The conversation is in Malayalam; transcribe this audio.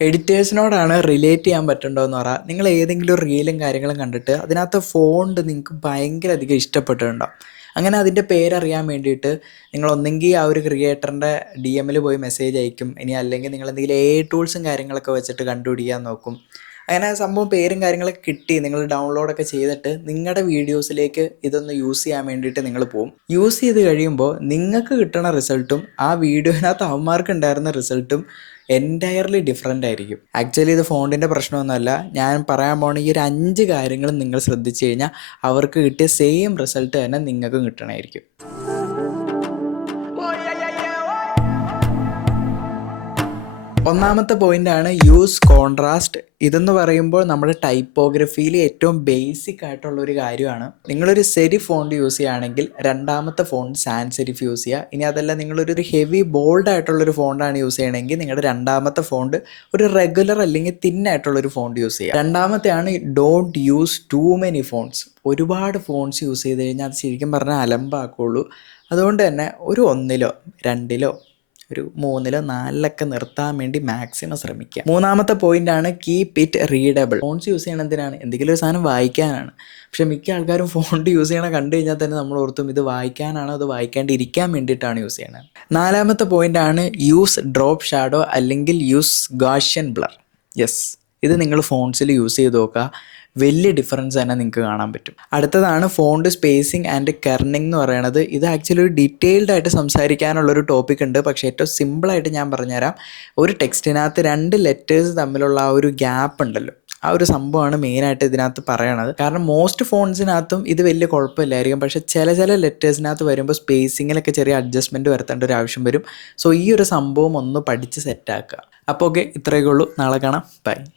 എഡിറ്റേഴ്സിനോടാണ് റിലേറ്റ് ചെയ്യാൻ പറ്റുന്നുണ്ടോയെന്ന് പറ. നിങ്ങൾ ഏതെങ്കിലും ഒരു റീലും കാര്യങ്ങളും കണ്ടിട്ട് അതിനകത്ത് ഫോണ്ട് നിങ്ങൾക്ക് ഭയങ്കര അധികം ഇഷ്ടപ്പെട്ടിട്ടുണ്ടാവും. അങ്ങനെ അതിൻ്റെ പേരറിയാൻ വേണ്ടിയിട്ട് നിങ്ങൾ ഒന്നെങ്കിൽ ആ ഒരു ക്രിയേറ്ററിൻ്റെ ഡി എമ്മിൽ പോയി മെസ്സേജ് അയക്കും. ഇനി അല്ലെങ്കിൽ നിങ്ങൾ എന്തെങ്കിലും ടൂൾസും കാര്യങ്ങളൊക്കെ വെച്ചിട്ട് കണ്ടുപിടിക്കാൻ നോക്കും. അങ്ങനെ സംഭവം പേരും കാര്യങ്ങളൊക്കെ കിട്ടി നിങ്ങൾ ഡൗൺലോഡൊക്കെ ചെയ്തിട്ട് നിങ്ങളുടെ വീഡിയോസിലേക്ക് ഇതൊന്ന് യൂസ് ചെയ്യാൻ വേണ്ടിയിട്ട് നിങ്ങൾ പോകും. യൂസ് ചെയ്ത് കഴിയുമ്പോൾ നിങ്ങൾക്ക് കിട്ടുന്ന റിസൾട്ടും ആ വീഡിയോനകത്ത് അവന്മാർക്ക് ഉണ്ടായിരുന്ന റിസൾട്ടും എൻറ്റയർലി ഡിഫറെൻ്റ് ആയിരിക്കും. ആക്ച്വലി ഇത് ഫോണ്ടിൻ്റെ പ്രശ്നമൊന്നുമല്ല. ഞാൻ പറയാൻ പോണ ഈ ഒരു 5 കാര്യങ്ങളും നിങ്ങൾ ശ്രദ്ധിച്ചു കഴിഞ്ഞാൽ അവർക്ക് കിട്ടിയ സെയിം റിസൾട്ട് തന്നെ നിങ്ങൾക്കും കിട്ടണമായിരിക്കും. ഒന്നാമത്തെ പോയിൻ്റാണ് യൂസ് കോൺട്രാസ്റ്റ്. ഇതെന്ന് പറയുമ്പോൾ നമ്മുടെ ടൈപ്പോഗ്രഫിയിൽ ഏറ്റവും ബേസിക് ആയിട്ടുള്ളൊരു കാര്യമാണ്. നിങ്ങളൊരു സെരിഫ് ഫോണ്ട് യൂസ് ചെയ്യുകയാണെങ്കിൽ രണ്ടാമത്തെ ഫോണ്ട് സാൻസ് സെരിഫ് യൂസ് ചെയ്യുക. ഇനി അതല്ല നിങ്ങളൊരു ഹെവി ബോൾഡ് ആയിട്ടുള്ളൊരു ഫോണ്ടാണ് യൂസ് ചെയ്യണമെങ്കിൽ നിങ്ങളുടെ രണ്ടാമത്തെ ഫോണ്ട് ഒരു റെഗുലർ അല്ലെങ്കിൽ തിന്നായിട്ടുള്ളൊരു ഫോണ്ട് യൂസ് ചെയ്യുക. രണ്ടാമത്തെയാണ് don't use too many fonts. ഒരുപാട് ഫോൺസ് യൂസ് ചെയ്ത് കഴിഞ്ഞാൽ അത് ശരിക്കും പറഞ്ഞാൽ അലമ്പാക്കുള്ളൂ. അതുകൊണ്ട് തന്നെ ഒരു 1ലോ 2ലോ ഒരു 3ലോ 4ലൊക്കെ നിർത്താൻ വേണ്ടി മാക്സിമം ശ്രമിക്കുക. മൂന്നാമത്തെ പോയിൻ്റാണ് keep it readable. Phones use ചെയ്യണം എന്തിനാണ്? എന്തെങ്കിലും ഒരു സാധനം വായിക്കാനാണ്. പക്ഷേ മിക്ക ആൾക്കാരും ഫോണ്ട് യൂസ് ചെയ്യണം കണ്ടു കഴിഞ്ഞാൽ തന്നെ നമ്മൾ ഓർത്തും ഇത് വായിക്കാനാണോ അത് വായിക്കാണ്ടിരിക്കാൻ വേണ്ടിയിട്ടാണ് യൂസ് ചെയ്യണത്. നാലാമത്തെ പോയിൻ്റാണ് യൂസ് ഡ്രോപ്പ് ഷാഡോ അല്ലെങ്കിൽ യൂസ് ഗാഷ്യൻ ബ്ലർ. യെസ്, ഇത് നിങ്ങൾ ഫോൺസിൽ യൂസ് ചെയ്ത് നോക്കുക. വലിയ ഡിഫറൻസ് തന്നെ നിങ്ങൾക്ക് കാണാൻ പറ്റും. അടുത്തതാണ് ഫോണ്ട് സ്പേസിങ് ആൻഡ് കെർണിങ് എന്ന് പറയുന്നത്. ഇത് ആക്ച്വലി ഒരു ഡീറ്റെയിൽഡ് ആയിട്ട് സംസാരിക്കാനുള്ളൊരു ടോപ്പിക് ഉണ്ട്. പക്ഷേ ഏറ്റവും സിമ്പിളായിട്ട് ഞാൻ പറഞ്ഞുതരാം. ഒരു ടെക്സ്റ്റിനകത്ത് 2 ലെറ്റേഴ്സ് തമ്മിലുള്ള ആ ഒരു ഗ്യാപ്പ് ഉണ്ടല്ലോ, ആ ഒരു സംഭവമാണ് മെയിനായിട്ട് ഇതിനകത്ത് പറയണത്. കാരണം മോസ്റ്റ് ഫോൺസിനകത്തും ഇത് വലിയ കുഴപ്പമില്ലായിരിക്കും. പക്ഷേ ചില ലെറ്റേഴ്സിനകത്ത് വരുമ്പോൾ സ്പേസിങ്ങിലൊക്കെ ചെറിയ അഡ്ജസ്റ്റ്മെൻറ്റ് വരുത്തേണ്ട ഒരു ആവശ്യം വരും. സോ ഈ ഒരു സംഭവം ഒന്ന് പഠിച്ച് സെറ്റാക്കുക. അപ്പോൾ ഓക്കെ, ഇത്രയൊക്കെ ഉള്ളൂ. നാളെ കാണാം. ബൈ.